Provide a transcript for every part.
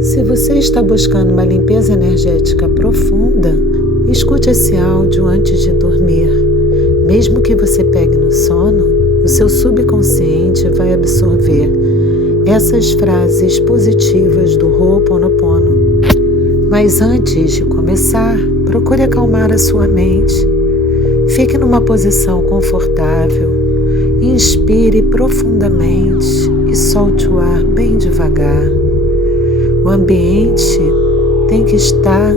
Se você está buscando uma limpeza energética profunda, escute esse áudio antes de dormir. Mesmo que você pegue no sono, o seu subconsciente vai absorver essas frases positivas do Ho'oponopono. Mas antes de começar, procure acalmar a sua mente. Fique numa posição confortável, inspire profundamente e solte o ar bem devagar. O ambiente tem que estar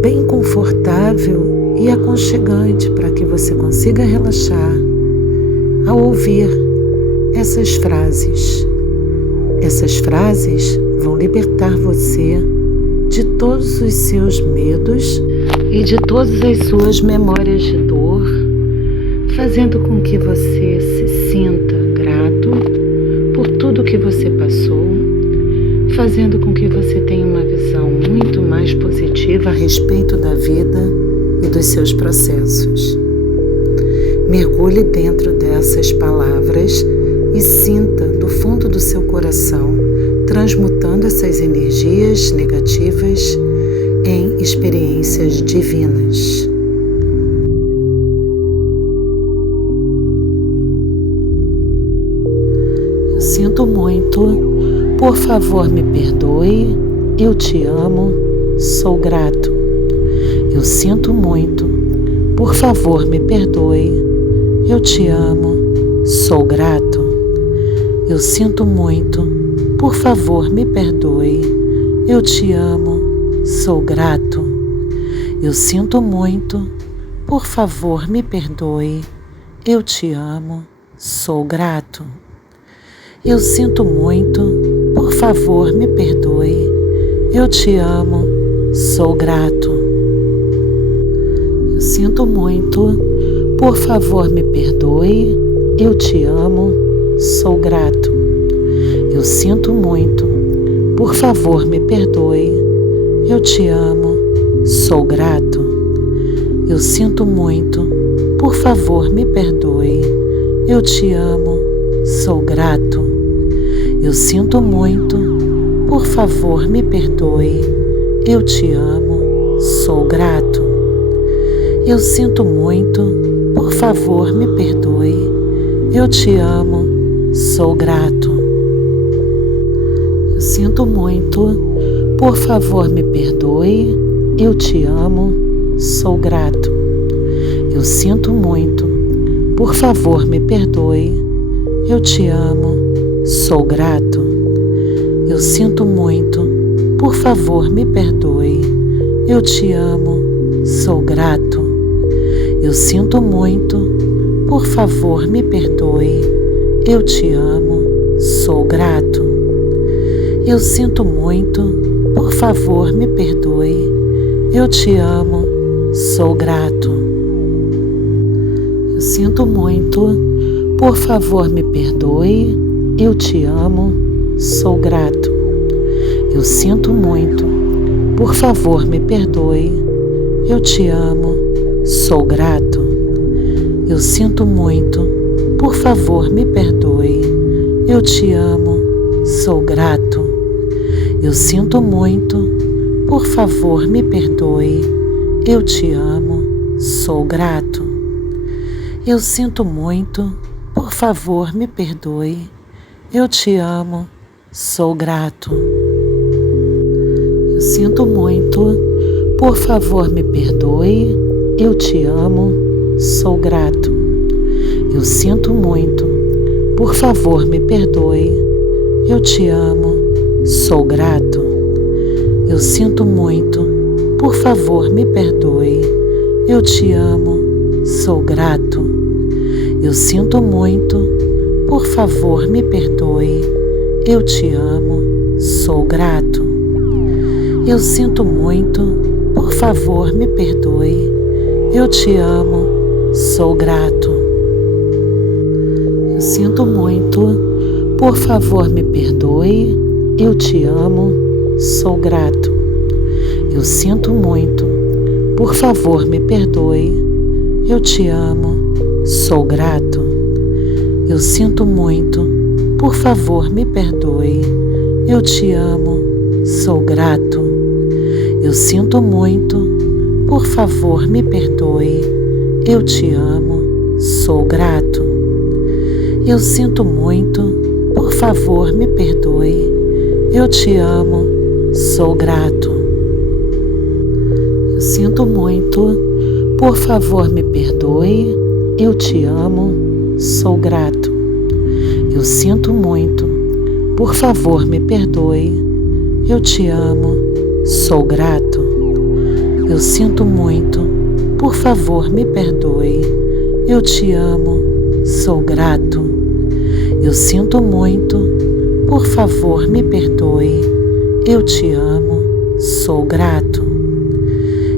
bem confortável e aconchegante para que você consiga relaxar ao ouvir essas frases. Essas frases vão libertar você de todos os seus medos e de todas as suas memórias de dor, fazendo com que você se sinta grato por tudo que você passou, fazendo com que você tenha uma visão muito mais positiva a respeito da vida e dos seus processos. Mergulhe dentro dessas palavras e sinta do fundo do seu coração, transmutando essas energias negativas em experiências divinas. Eu sinto muito. Por favor, me perdoe, eu te amo, sou grato. Eu sinto muito, por favor, me perdoe, eu te amo, sou grato. Eu sinto muito, por favor, me perdoe, eu te amo, sou grato. Eu sinto muito, por favor, me perdoe, eu te amo, sou grato. Eu sinto muito, por favor, me perdoe, eu te amo, sou grato. Eu sinto muito, por favor, me perdoe, eu te amo, sou grato. Eu sinto muito, por favor, me perdoe, eu te amo, sou grato. Eu sinto muito, por favor, me perdoe, eu te amo, sou grato. Eu sinto muito, por favor, me perdoe, eu te amo, sou grato. Eu sinto muito, por favor, me perdoe, eu te amo, sou grato. Eu sinto muito, por favor, me perdoe, eu te amo, sou grato. Eu sinto muito, por favor, me perdoe, eu te amo, sou grato. Eu sinto muito, por favor, me perdoe, eu te amo, sou grato. Eu sinto muito, por favor, me perdoe, eu te amo, sou grato. Eu sinto muito, por favor, me perdoe, eu te amo, sou grato. Eu sinto muito, por favor, me perdoe, eu te amo, sou grato. Eu sinto muito, por favor, me perdoe, eu te amo, sou grato. Eu sinto muito, por favor, me perdoe, eu te amo, sou grato. Eu sinto muito, por favor, me perdoe, eu te amo, sou grato. Eu sinto muito, por favor, me perdoe, eu te amo, sou grato. Eu sinto muito, por favor, me perdoe, eu te amo, sou grato. Eu sinto muito, por favor, me perdoe, eu te amo, sou grato. Eu sinto muito, por favor, me perdoe, eu te amo, sou grato. Eu sinto muito, por favor, me perdoe, eu te amo, sou grato. Eu sinto muito, por favor, me perdoe, eu te amo, sou grato. Eu sinto muito, por favor, me perdoe, eu te amo, sou grato. Eu sinto muito, por favor, me perdoe, eu te amo, sou grato. Eu sinto muito, por favor, me perdoe, eu te amo, sou grato. Eu sinto muito, por favor, me perdoe. Eu te amo, sou grato. Eu sinto muito, por favor, me perdoe. Eu te amo, sou grato. Eu sinto muito, por favor, me perdoe. Eu te amo, sou grato. Eu sinto muito, por favor, me perdoe. Eu te amo, sou grato. Eu sinto muito, por favor, me perdoe. Eu te amo, sou grato. Eu sinto muito, por favor, me perdoe. Eu te amo, sou grato.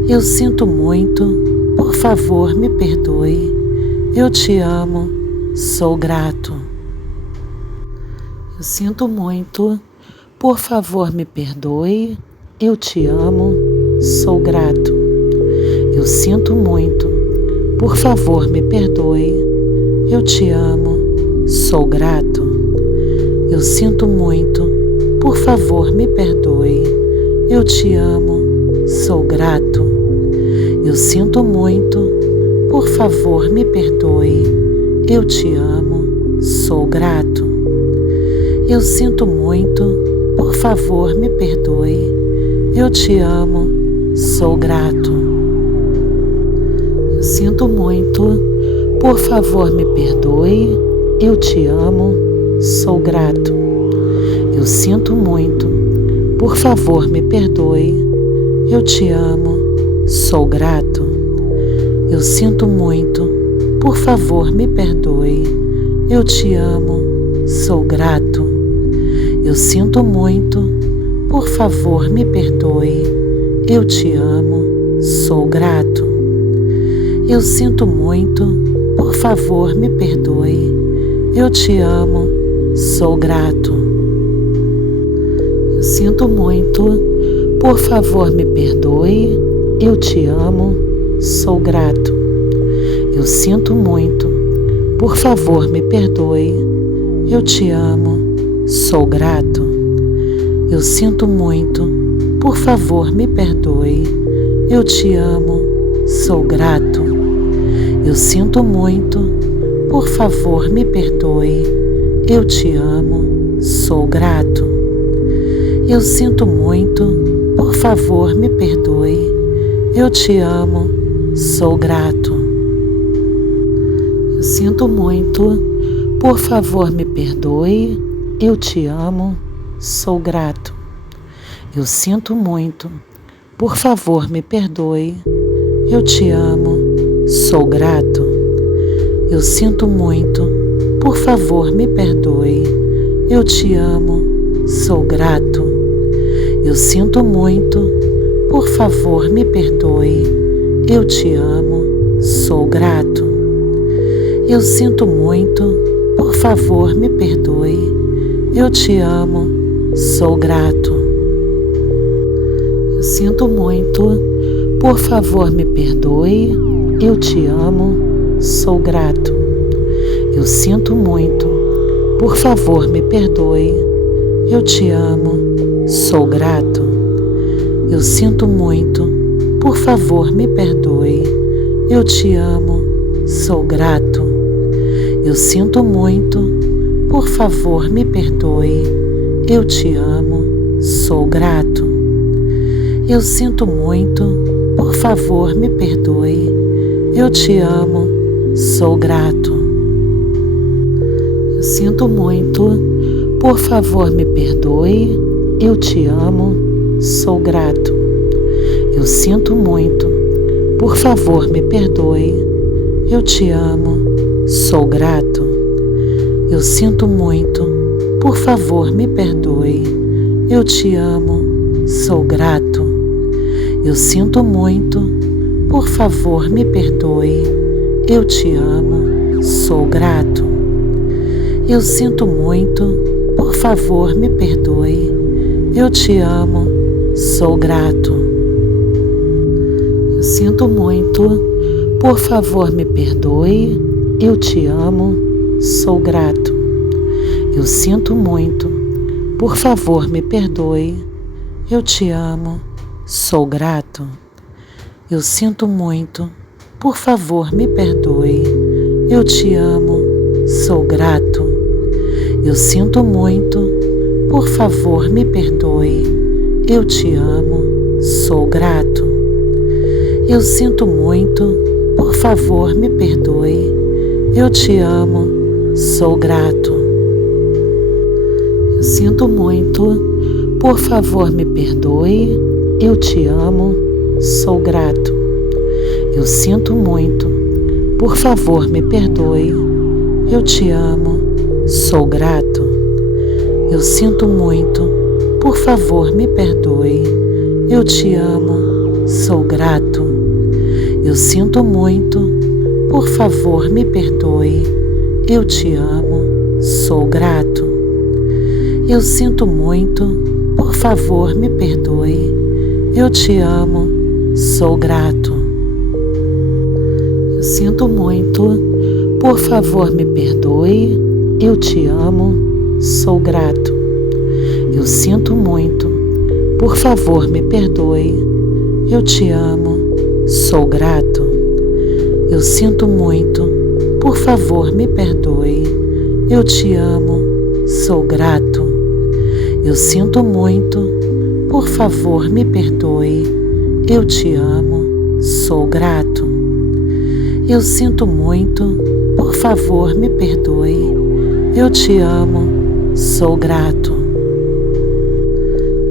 Eu sinto muito, por favor, me perdoe. Eu te amo, sou grato. Eu sinto muito, por favor, me perdoe. Eu te amo, sou grato. Eu sinto muito, por favor, me perdoe. Eu te amo, sou grato. Eu sinto muito, por favor, me perdoe. Eu te amo, sou grato. Eu sinto muito, por favor, me perdoe. Eu te amo, sou grato. Eu sinto muito, por favor, me perdoe. Eu te amo, sou grato. Eu sinto muito, por favor, me perdoe. Eu te amo, sou grato. Eu sinto muito, por favor, me perdoe. Eu te amo, sou grato. Eu sinto muito, por favor, me perdoe. Eu te amo, sou grato. Eu sinto muito, por favor, me perdoe. Eu te amo, sou grato. Eu sinto muito, por favor, me perdoe. Eu te amo, sou grato. Eu sinto muito, por favor, me perdoe. Eu te amo, sou grato. Eu sinto muito, por favor, me perdoe. Eu te amo, sou grato. Eu sinto muito, por favor, me perdoe. Eu te amo, sou grato. Eu sinto muito, por favor, me perdoe. Eu te amo, sou grato. Eu sinto muito, por favor, me perdoe. Eu te amo, sou grato. Eu sinto muito, por favor, me perdoe. Eu te amo, sou grato. Eu sinto muito, por favor, me perdoe. Eu te amo, sou grato. Eu sinto muito, por favor, me perdoe. Eu te amo, sou grato. Eu sinto muito, por favor, me perdoe. Eu te amo, sou grato. Eu sinto muito, por favor, me perdoe. Eu te amo, sou grato. Eu sinto muito, por favor, me perdoe. Eu te amo, sou grato. Eu sinto muito, por favor, me perdoe. Eu te amo, sou grato. Eu sinto muito, por favor, me perdoe. Eu te amo, sou grato. Eu sinto muito, por favor, me perdoe. Eu te amo, sou grato. Eu sinto muito, por favor, me perdoe. Eu te amo, sou grato. Eu sinto muito, por favor, me perdoe. Eu te amo, sou grato. Eu sinto muito, por favor, me perdoe. Eu te amo, sou grato. Eu sinto muito, por favor, me perdoe. Eu te amo, sou grato. Eu sinto muito, por favor, me perdoe. Eu te amo, sou grato. Eu sinto muito, por favor, me perdoe. Eu te amo, sou grato. Eu sinto muito, por favor, me perdoe. Eu te amo, sou grato. Eu sinto muito, por favor, me perdoe. eu te amo, sou grato. Eu sinto muito, por favor me perdoe, eu te amo, sou grato. Eu sinto muito, por favor me perdoe, eu te amo, sou grato. Eu sinto muito, por favor me perdoe, eu te amo, sou grato. Eu sinto muito, por favor me perdoe, eu te amo, sou grato. Eu sinto muito, por favor me perdoe, eu te amo, sou grato. Eu sinto muito, por favor me perdoe, eu te amo, sou grato. Eu sinto muito, por favor me perdoe, eu te amo, sou grato. Eu sinto muito, por favor me perdoe, eu te amo, sou grato. Eu sinto muito, por favor me perdoe, eu te amo, sou grato. Eu sinto muito, por favor me perdoe, eu te amo, sou grato. Eu sinto muito, por favor me perdoe, eu te amo, sou grato. Eu sinto muito, por favor me perdoe, eu te amo, sou grato. Eu sinto muito, por favor me perdoe, eu te amo, sou grato.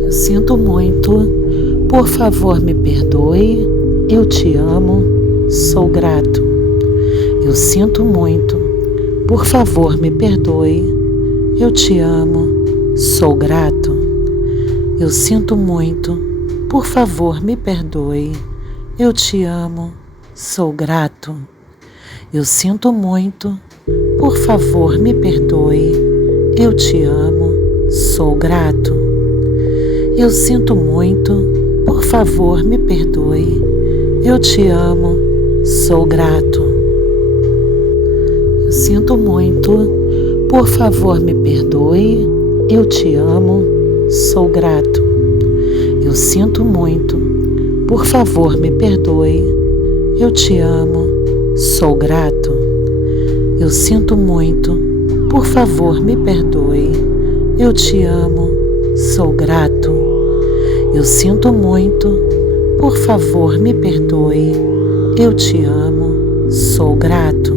Eu sinto muito, por favor me perdoe, eu te amo, sou grato. Eu sinto muito, por favor me perdoe, eu te amo, sou grato. Eu sinto muito, por favor me perdoe, eu te amo, sou grato. Eu sinto muito, por favor me perdoe, eu te amo, sou grato. Eu sinto muito, por favor me perdoe, eu te amo, sou grato. Eu sinto muito, por favor me perdoe, eu te amo, sou grato. Eu sinto muito, por favor me perdoe, eu te amo, sou grato. Eu sinto muito, por favor me perdoe, eu te amo, sou grato. Eu sinto muito, por favor me perdoe, eu te amo, sou grato.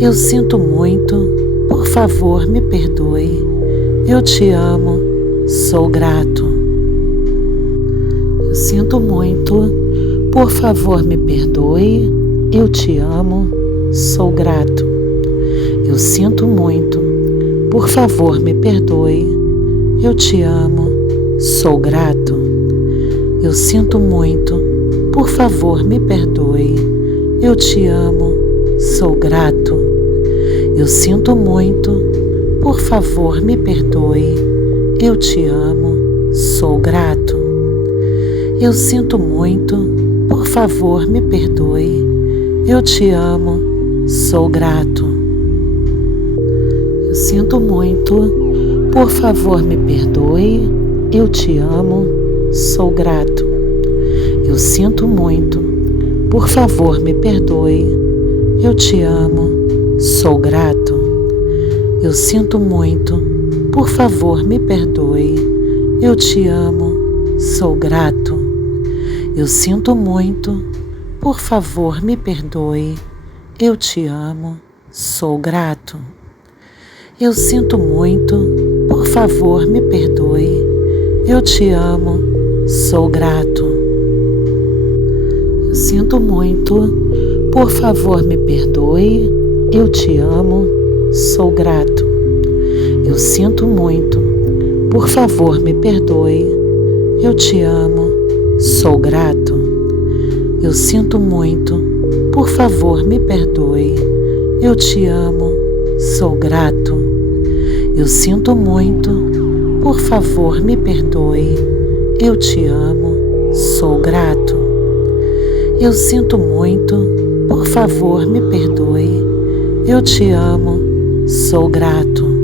Eu sinto muito, por favor me perdoe, eu te amo, sou grato. Eu sinto muito, por favor me perdoe, eu te amo, sou grato. Eu sinto muito, por favor me perdoe, eu te amo, sou grato. Eu sinto muito, por favor me perdoe, eu te amo, sou grato. Eu sinto muito, por favor me perdoe, eu te amo, sou grato. Eu sinto muito, por favor me perdoe, eu te amo, sou grato. Eu sinto muito, por favor me perdoe, eu te amo, sou grato. Eu sinto muito, por favor me perdoe, eu te amo, sou grato. Eu sinto muito, por favor me perdoe, eu te amo, sou grato. Eu sinto muito, por favor me perdoe, eu te amo, sou grato. Eu sinto muito, por favor me perdoe, eu te amo, sou grato. Eu sinto muito, por favor me perdoe, eu te amo, sou grato. Eu sinto muito, por favor me perdoe, eu te amo, sou grato. Eu sinto muito, por favor me perdoe, eu te amo, sou grato. Eu sinto muito, por favor me perdoe, eu te amo, sou grato. Eu sinto muito, por favor me perdoe, eu te amo, sou grato.